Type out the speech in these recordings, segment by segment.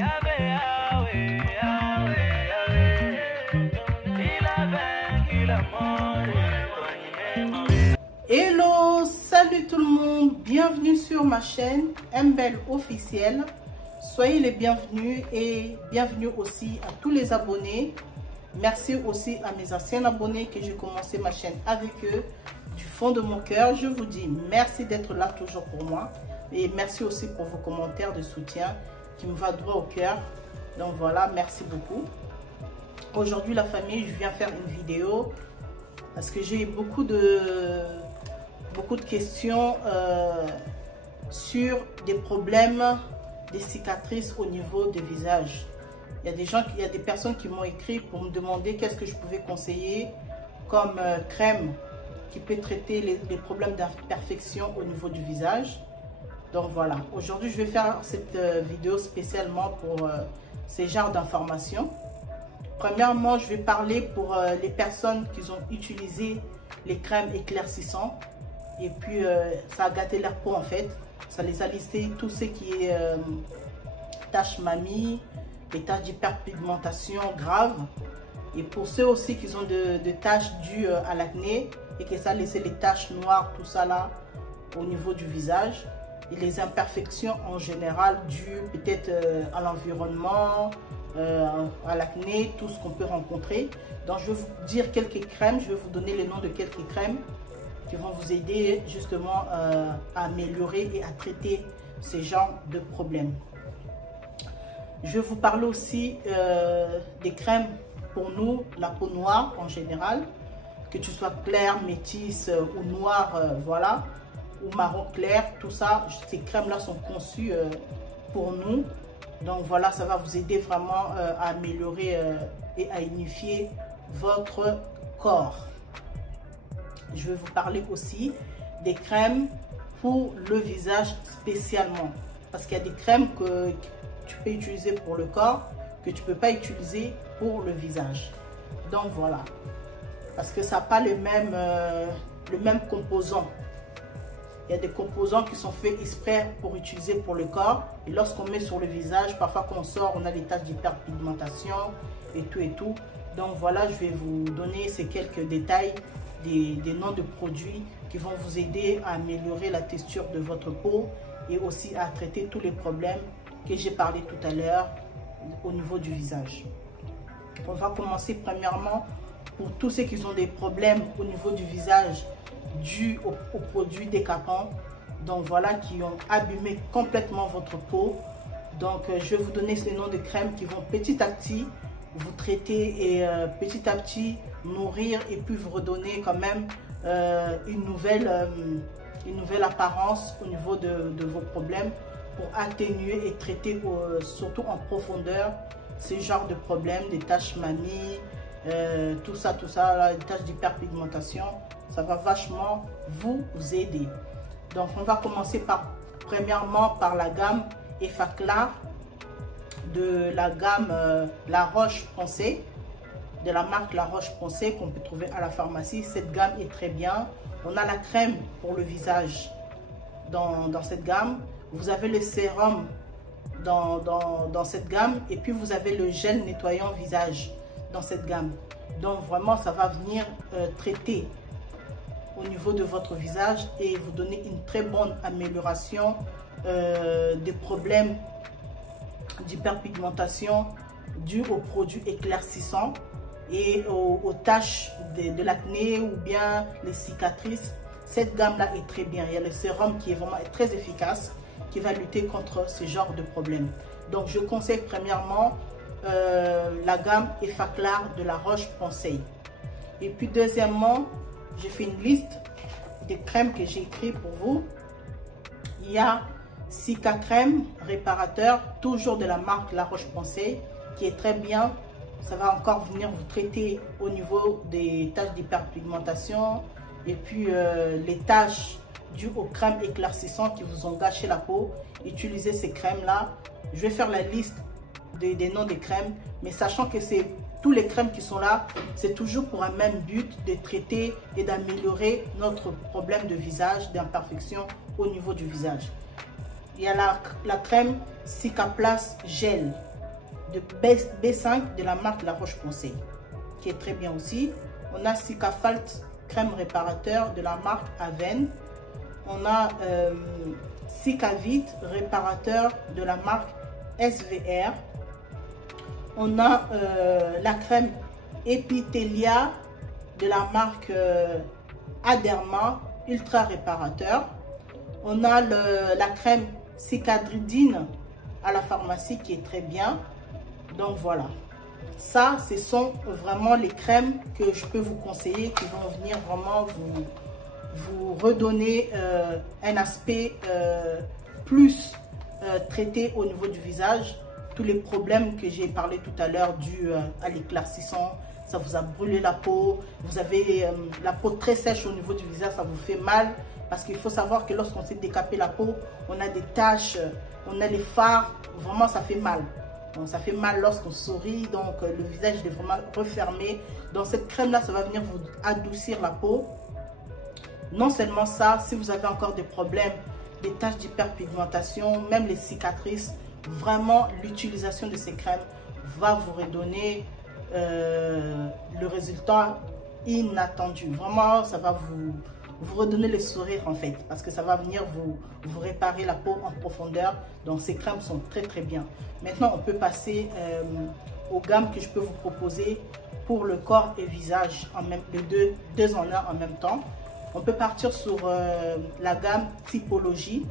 Hello, salut tout le monde, bienvenue sur ma chaîne Mbel officielle. Soyez les bienvenus et bienvenue aussi à tous les abonnés. Merci aussi à mes anciens abonnés que j'ai commencé ma chaîne avec eux. Du fond de mon cœur, je vous dis merci d'être là toujours pour moi. Et merci aussi pour vos commentaires de soutien qui me va droit au cœur. Donc voilà, merci beaucoup. Aujourd'hui la famille, je viens faire une vidéo parce que j'ai eu beaucoup de questions sur des problèmes, des cicatrices au niveau du visage. Il y a des personnes qui m'ont écrit pour me demander qu'est-ce que je pouvais conseiller comme crème qui peut traiter les problèmes d'imperfection au niveau du visage. Donc voilà, aujourd'hui je vais faire cette vidéo spécialement pour ces genres d'informations. Premièrement, je vais parler pour les personnes qui ont utilisé les crèmes éclaircissantes et puis ça a gâté leur peau en fait. Ça les a listé tout ce qui est taches mamie, les taches d'hyperpigmentation graves. Et pour ceux aussi qui ont de taches dues à l'acné et que ça a laissé les taches noires, tout ça là au niveau du visage. Et les imperfections en général dues peut-être à l'environnement, à l'acné, tout ce qu'on peut rencontrer. Donc je vais vous dire quelques crèmes, je vais vous donner les noms de quelques crèmes qui vont vous aider justement à améliorer et à traiter ces genres de problèmes. Je vais vous parler aussi des crèmes pour nous, la peau noire en général, que tu sois claire, métisse ou noire, voilà, ou marron clair, tout ça, ces crèmes-là sont conçues pour nous. Donc voilà, ça va vous aider vraiment à améliorer et à unifier votre corps. Je vais vous parler aussi des crèmes pour le visage spécialement. Parce qu'il y a des crèmes que tu peux utiliser pour le corps, que tu ne peux pas utiliser pour le visage. Donc voilà. Parce que ça n'a pas le même composant. Il y a des composants qui sont faits exprès pour utiliser pour le corps. Et lorsqu'on met sur le visage, parfois quand on sort, on a des taches d'hyperpigmentation et tout et tout. Donc voilà, je vais vous donner ces quelques détails des noms de produits qui vont vous aider à améliorer la texture de votre peau et aussi à traiter tous les problèmes que j'ai parlé tout à l'heure au niveau du visage. On va commencer premièrement pour tous ceux qui ont des problèmes au niveau du visage dus aux produits décapants, donc voilà, qui ont abîmé complètement votre peau. Donc je vais vous donner ces noms de crèmes qui vont petit à petit vous traiter et petit à petit nourrir et puis vous redonner quand même une nouvelle apparence au niveau de vos problèmes pour atténuer et traiter surtout en profondeur ces genres de problèmes, des taches mamie, tout ça là, des taches d'hyperpigmentation. Ça va vachement vous aider. Donc on va commencer premièrement par la gamme Effaclar de la gamme La Roche-Posay, de la marque La Roche-Posay qu'on peut trouver à la pharmacie. Cette gamme est très bien. On a la crème pour le visage dans cette gamme. Vous avez le sérum dans cette gamme et puis vous avez le gel nettoyant visage dans cette gamme. Donc vraiment ça va venir traiter au niveau de votre visage et vous donner une très bonne amélioration des problèmes d'hyperpigmentation dus aux produits éclaircissants et aux taches de l'acné ou bien les cicatrices. Cette gamme là est très bien. Il y a le sérum qui est vraiment très efficace, qui va lutter contre ce genre de problème. Donc je conseille premièrement la gamme Effaclar de La Roche-Posay. Et puis deuxièmement, j'ai fait une liste des crèmes que j'ai écrites pour vous. Il y a Cica Crème réparateur, toujours de la marque La Roche-Posay, qui est très bien. Ça va encore venir vous traiter au niveau des taches d'hyperpigmentation et puis les taches dues aux crèmes éclaircissantes qui vous ont gâché la peau. Utilisez ces crèmes là. Je vais faire la liste des noms des crèmes, mais sachant que c'est tous les crèmes qui sont là, c'est toujours pour un même but, de traiter et d'améliorer notre problème de visage, d'imperfection au niveau du visage. Il y a la crème Cicaplast Gel. de B5 de la marque La Roche-Posay, qui est très bien aussi. On a Cicaphalt crème réparateur de la marque Aven. On a Cicavit réparateur de la marque SVR. On a la crème Epitelia de la marque Aderma ultra réparateur. On a la crème Cicadridine à la pharmacie qui est très bien. Donc voilà, ça ce sont vraiment les crèmes que je peux vous conseiller, qui vont venir vraiment vous redonner un aspect plus traité au niveau du visage. Tous les problèmes que j'ai parlé tout à l'heure dus à l'éclaircissant, ça vous a brûlé la peau, vous avez la peau très sèche au niveau du visage, ça vous fait mal. Parce qu'il faut savoir que lorsqu'on s'est décapé la peau, on a des taches, on a les fards, vraiment ça fait mal. Donc, ça fait mal lorsqu'on sourit, donc le visage est vraiment refermé. Donc cette crème-là, ça va venir vous adoucir la peau. Non seulement ça, si vous avez encore des problèmes, des taches d'hyperpigmentation, même les cicatrices, vraiment l'utilisation de ces crèmes va vous redonner le résultat inattendu. Vraiment, ça va vous redonner le sourire en fait, parce que ça va venir vous réparer la peau en profondeur. Donc ces crèmes sont très très bien. Maintenant on peut passer aux gammes que je peux vous proposer pour le corps et visage, les deux en un en même temps. On peut partir sur la gamme Typologie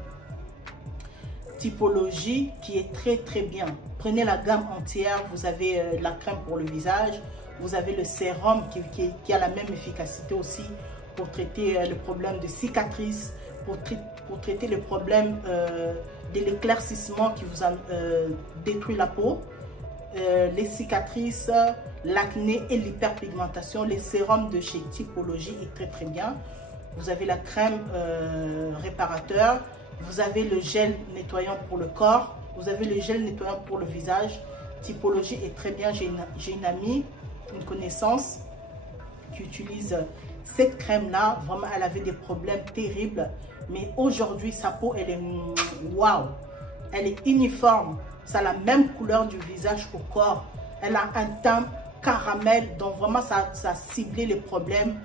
qui est très très bien. Prenez la gamme entière, vous avez la crème pour le visage, vous avez le sérum qui a la même efficacité aussi pour traiter le problème de cicatrices, pour traiter le problème de l'éclaircissement qui vous a détruit la peau, les cicatrices, l'acné et l'hyperpigmentation. Les sérums de chez Typologie est très très bien. Vous avez la crème réparateur, vous avez le gel nettoyant pour le corps, vous avez le gel nettoyant pour le visage. Typologie est très bien. J'ai une amie, une connaissance qui utilise cette crème là. Vraiment elle avait des problèmes terribles, mais aujourd'hui sa peau elle est waouh, elle est uniforme, ça a la même couleur du visage au corps, elle a un teint caramel. Donc vraiment ça a ciblé les problèmes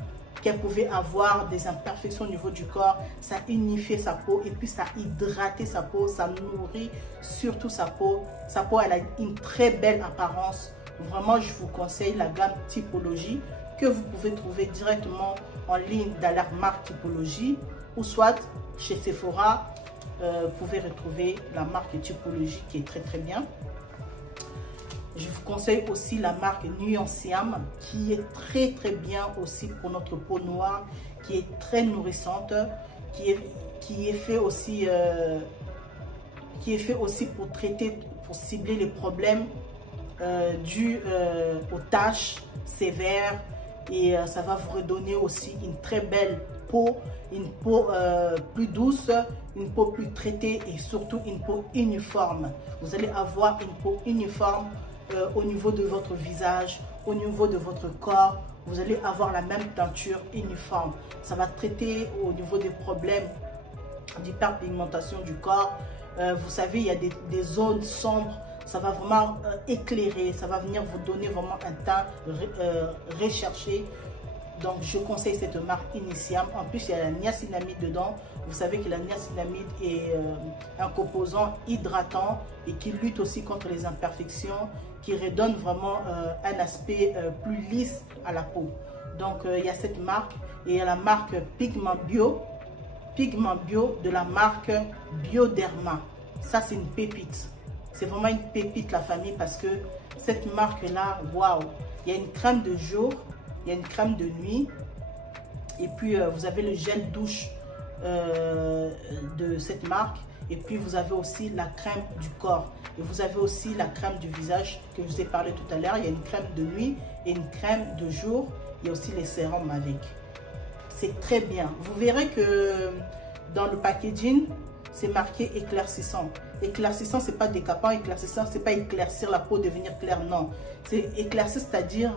qu'elle pouvait avoir, des imperfections au niveau du corps. Ça a unifié sa peau et puis ça a hydraté sa peau, ça nourrit surtout sa peau. Sa peau elle a une très belle apparence. Vraiment je vous conseille la gamme Typologie, que vous pouvez trouver directement en ligne dans la marque Typologie, ou soit chez Sephora, vous pouvez retrouver la marque Typologie qui est très très bien. Je vous conseille aussi la marque Nuanciam qui est très très bien aussi pour notre peau noire, qui est très nourrissante, qui est fait aussi pour traiter, pour cibler les problèmes dus aux taches sévères. Et ça va vous redonner aussi une très belle peau, une peau plus douce, une peau plus traitée et surtout une peau uniforme. Vous allez avoir une peau uniforme au niveau de votre visage, au niveau de votre corps. Vous allez avoir la même teinture uniforme. Ça va traiter au niveau des problèmes d'hyperpigmentation du corps. Vous savez, il y a des zones sombres. Ça va vraiment éclairer, ça va venir vous donner vraiment un teint recherché. Donc je conseille cette marque Nuanciam. En plus il y a la niacinamide dedans. Vous savez que la niacinamide est un composant hydratant et qui lutte aussi contre les imperfections, qui redonne vraiment un aspect plus lisse à la peau. Donc il y a cette marque et il y a la marque Pigment Bio de la marque Bioderma. Ça c'est une pépite. C'est vraiment une pépite la famille, parce que cette marque là, waouh, il y a une crème de jour, il y a une crème de nuit et puis vous avez le gel douche de cette marque, et puis vous avez aussi la crème du corps et vous avez aussi la crème du visage que je vous ai parlé tout à l'heure. Il y a une crème de nuit et une crème de jour, il y a aussi les sérums avec. C'est très bien. Vous verrez que dans le packaging c'est marqué éclaircissant. Éclaircissant, c'est pas décapant. Éclaircissant, c'est pas éclaircir la peau, devenir claire. Non, c'est éclaircir, c'est-à-dire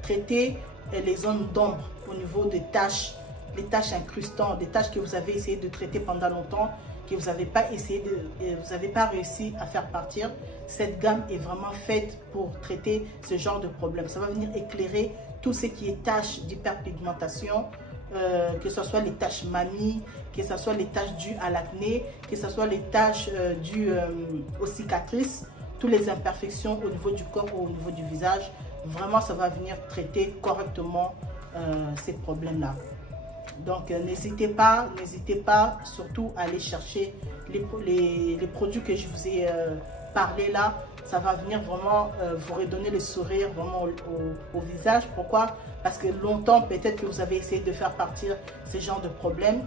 traiter les zones d'ombre au niveau des taches, les taches incrustantes, des taches que vous avez essayé de traiter pendant longtemps. que vous n'avez pas essayé vous n'avez pas réussi à faire partir, cette gamme est vraiment faite pour traiter ce genre de problème. Ça va venir éclairer tout ce qui est taches d'hyperpigmentation, que ce soit les taches mamie, que ce soit les taches dues à l'acné, que ce soit les taches dues aux cicatrices, toutes les imperfections au niveau du corps ou au niveau du visage. Vraiment, ça va venir traiter correctement ces problèmes-là. Donc, n'hésitez pas surtout à aller chercher les produits que je vous ai parlé là. Ça va venir vraiment vous redonner le sourire vraiment au visage. Pourquoi? Parce que longtemps, peut-être que vous avez essayé de faire partir ce genre de problèmes,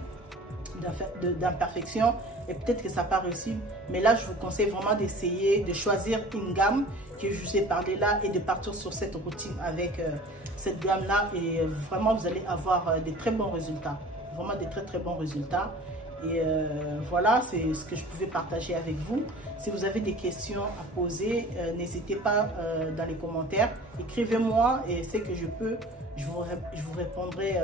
d'imperfection, et peut-être que ça n'a pas réussi. Mais là, je vous conseille vraiment d'essayer de choisir une gamme que je vous ai parlé là et de partir sur cette routine avec cette gamme-là. Et vraiment, vous allez avoir des très bons résultats. Vraiment des très bons résultats. Et voilà, c'est ce que je pouvais partager avec vous. Si vous avez des questions à poser, n'hésitez pas dans les commentaires. Écrivez-moi et c'est que je peux, je vous répondrai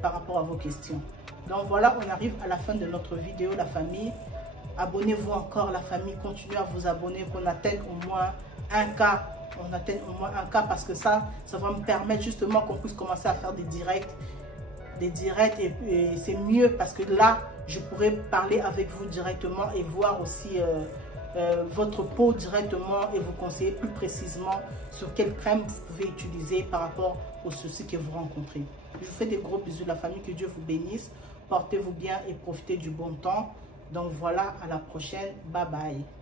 par rapport à vos questions. Donc voilà, on arrive à la fin de notre vidéo, la famille. Abonnez-vous encore, la famille. Continuez à vous abonner, qu'on atteigne au moins 1K. On atteigne au moins 1K parce que ça va me permettre justement qu'on puisse commencer à faire des directs. Et c'est mieux parce que là, je pourrais parler avec vous directement et voir aussi votre peau directement et vous conseiller plus précisément sur quelle crème vous pouvez utiliser par rapport aux soucis que vous rencontrez. Je vous fais des gros bisous, la famille, que Dieu vous bénisse. Portez-vous bien et profitez du bon temps. Donc voilà, à la prochaine. Bye bye.